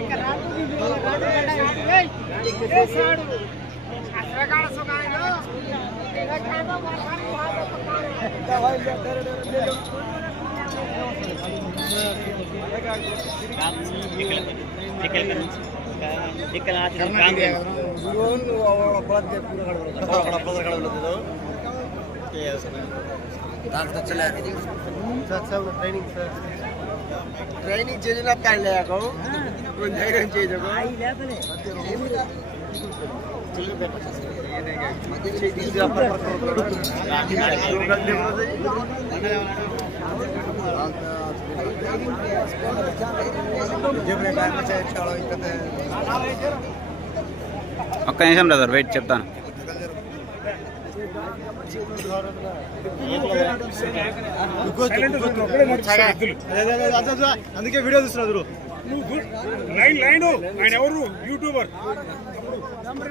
ఇంకా రాదు training sir training చేసిన తాను లేక కొంచెం ధైర్యం చేయదు ఒక్క నిమిషం బ్రదర్ వెయిట్ చెప్తాను. అందుకే వీడియో చూస్తున్నారు లైన్ లైన్. ఆయన ఎవరు? యూట్యూబర్. హలో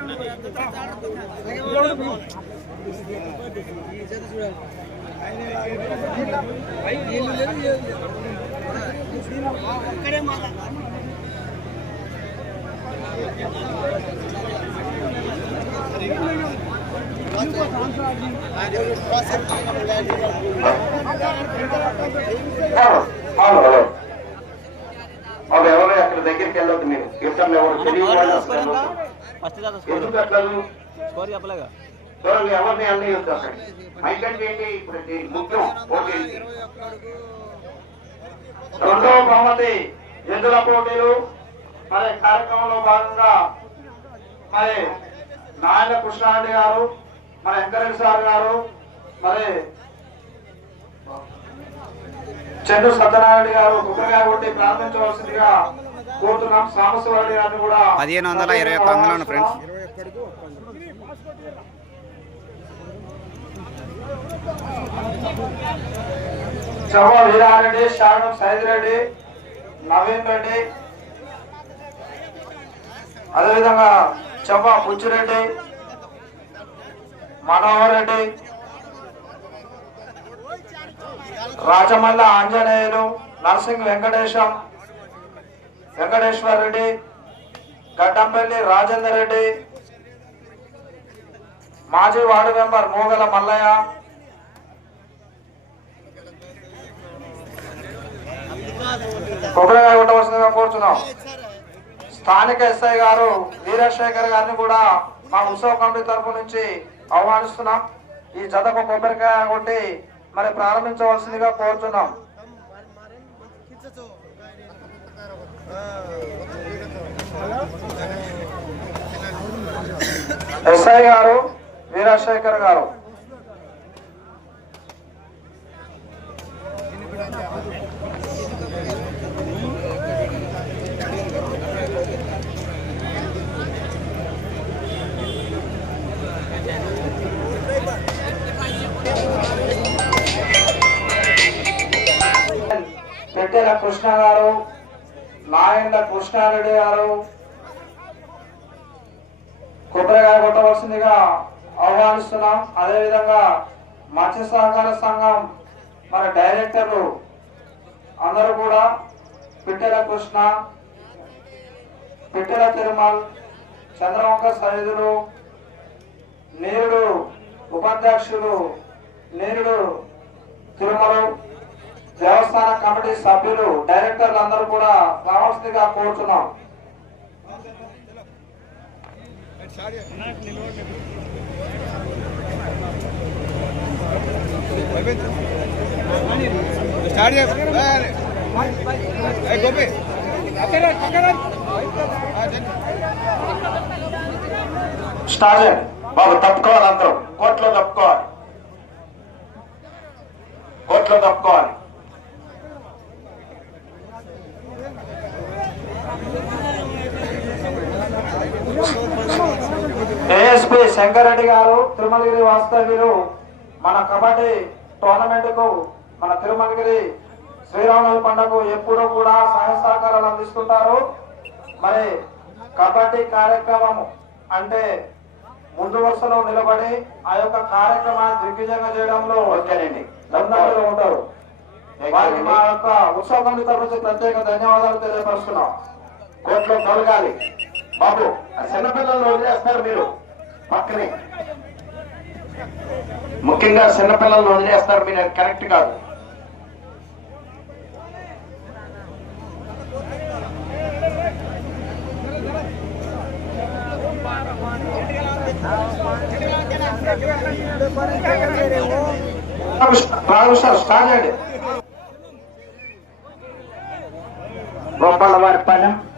హలో బాబు ఎవరు అక్కడ దగ్గరికి వెళ్ళొద్దు మీరు ఇతరులు ఎవరు తెలియని వెళ్ళొద్దు. ఎందుకు అట్లా స్కోర్ చెప్పలేగా? చూడండి ఎవరిని వెళ్ళనియొద్దు అక్కడ మైకంటే ఏంటి? ఇప్పుడు ముఖ్యం. రెండవ బహుమతి. ఎద్దుల పోటీలు? మరి కార్యక్రమంలో భాగంగా మరి నాయన కృష్ణారెడ్డి గారు మరి వెంకరెడ్డి సార్ గారు మరి చెండు సత్యనారాయణ గారు కుక్కగా కొట్టి ప్రారంభించవలసిందిగా కోరుతున్నాం. సాంబశివరెడ్డి గారిని కూడా పదిహేను వందల ఇరవై ఒక్క వందలు ఫ్రెండ్స్. చవ్వ వీరారెడ్డి శారణం సైదిరెడ్డి నవీన్ రెడ్డి అదేవిధంగా చవ్వ బుచ్చిరెడ్డి మనోహర్ రెడ్డి రాజమల్ల ఆంజనేయులు నర్సింగ్ వెంకటేశం వెంకటేశ్వర్ రెడ్డి గడ్డంపల్లి రాజేందర్ రెడ్డి మాజీ వార్డు మెంబర్ మూగల మల్లయ్య. కొబ్బరికాయ ఉండవలసిందిగా కోరుతున్నాం. స్థానిక ఎస్ఐ గారు వీరశేఖర్ గారిని కూడా మా ఉత్సవ కమిటీ తరపు నుంచి ఆహ్వానిస్తున్నాం. ఈ జతకు కొబ్బరికాయ కొట్టి మరి ప్రారంభించవలసిందిగా కోరుతున్నాం. ఎస్ఐ గారు వీరశేఖర్ గారు. పెట్టెల కృష్ణ గారు నాయండ్ల కృష్ణారెడ్డి గారు కొబ్బరికాయ కొట్టవలసిందిగా ఆహ్వానిస్తున్నాం. అదేవిధంగా మత్స్య సహకార సంఘం మన డైరెక్టర్లు అందరూ కూడా పిట్టెల కృష్ణ పిట్టెల తిరుమల్ చంద్రవంక సన్నిధులు నేరుడు ఉపాధ్యక్షులు నేరుడు తిరుమలు దేవస్థాన కమిటీ సభ్యులు డైరెక్టర్లు అందరూ కూడా రావాల్సిందిగా కోరుతున్నాం స్టార్ట్ బాబు తప్పుకోవాలి అందరూ. కోర్టులో తప్పుకోవాలి. కోర్టులో తప్పుకోవాలి. శంకరెడ్డి గారు తిరుమలగిరి వాస్తవ్యులు మన కబడ్డీ టోర్నమెంట్కు మన తిరుమలగిరి శ్రీరామనవమి పండుగ ఎప్పుడూ కూడా సహాయ సహకారాలు అందిస్తుంటారు. మరి కబడ్డీ కార్యక్రమం అంటే ముందు వరుసలో నిలబడి ఆ యొక్క కార్యక్రమాన్ని దిగ్విజయంగా చేయడంలో ఓకేనండి దండాలు ఉంటారు. వారికి మా యొక్క ఉత్సవ కమిటీ నుంచి ప్రత్యేక ధన్యవాదాలు తెలియపరుస్తున్నాం. కోర్టులో తొలగాలి బాబు చిన్నపిల్లలు చిన్నపిల్లలను వదిలేస్తారు మీరు? పక్కనే. ముఖ్యంగా చిన్నపిల్లలను వదిలేస్తారు మీరు అది కరెక్ట్ కాదు. స్టార్ట్ చేయండి. గొప్పల వారి పాలెం.